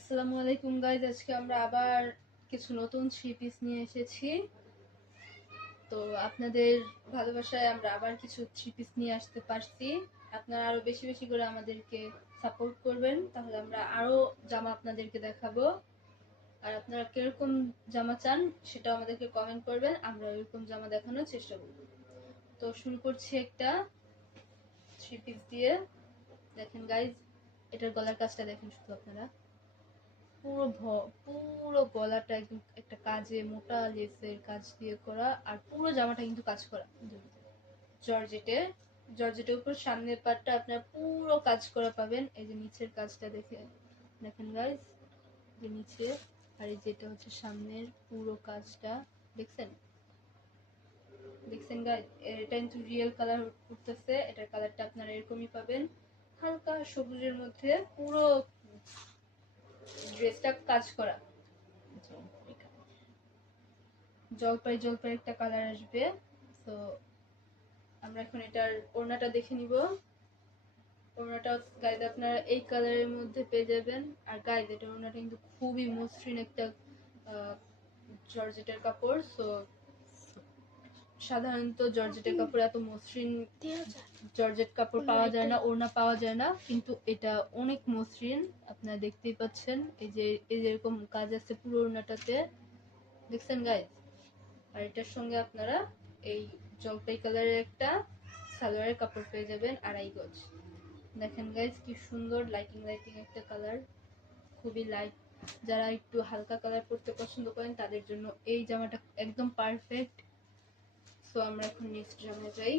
আসসালামু আলাইকুম গাইজ, আজকে আমরা আবার কিছু নতুন থ্রি পিস নিয়ে এসেছি। তো আপনাদের ভালোবাসায় আমরা আবার কিছু থ্রি পিস নিয়ে আসতে পারছি। আপনারা আরো বেশি বেশি করে আমাদেরকে সাপোর্ট করবেন, তাহলে আমরা আরো জামা আপনাদেরকে দেখাবো। আর আপনারা কিরকম জামা চান সেটাও আমাদেরকে কমেন্ট করবেন, আমরা ওইরকম জামা দেখানোর চেষ্টা করব। তো শুরু করছি একটা থ্রি পিস দিয়ে। দেখেন গাইজ, এটার গলার কাজটা দেখেন শুধু আপনারা। পুরো গলাটা একদম একটা কাজে মোটা লেসের কাজ দিয়ে করা, আর পুরো জামাটা কিন্তু কাজ করা জর্জেটের। জর্জেটের উপর সামনের পাটটা আপনার পুরো কাজ করা পাবেন। এই যে নিচের কাজটা দেখেন গাইস, যে নিচে, আর এই যেটা হচ্ছে সামনের পুরো কাজটা। দেখছেন দেখছেন গাইস, এটা কিন্তু রিয়েল কালার উঠতেছে। এটার কালারটা আপনারা এরকমই পাবেন, হালকা সবুজের মধ্যে পুরো ড্রেসটা কাজ করা। জলপাই জলপাই একটা কালার আসবে। তো আমরা এখন এটার ওড়নাটা দেখে নিব। ওড়নাটা গাইজ আপনারা এই কালারের মধ্যে পেয়ে যাবেন। আর গাইজ এটা ওড়নাটা কিন্তু খুবই মসৃণ একটা জর্জেটের কাপড়। সো সাধারণত জর্জেটের কাপড় এত মসৃণ জর্জেট কাপড় পাওয়া যায় না, ওড়না পাওয়া যায় না, কিন্তু এটা অনেক মসৃণ। আপনারা দেখতেই পাচ্ছেন, এই যে এরকম কাজ আছে পুরো ওড়নাটাতে, দেখছেন গাইজ। আর এটার সঙ্গে আপনারা এই জলপাই কালারের একটা সালোয়ারের কাপড় পেয়ে যাবেন 2.5 গজ। দেখেন গাইজ কি সুন্দর লাইটিং লাইটিং একটা কালার, খুবই লাইট। যারা একটু হালকা কালার পরতে পছন্দ করেন তাদের জন্য এই জামাটা একদম পারফেক্ট। সো আমরা এখন নেক্সট জামায় যাই।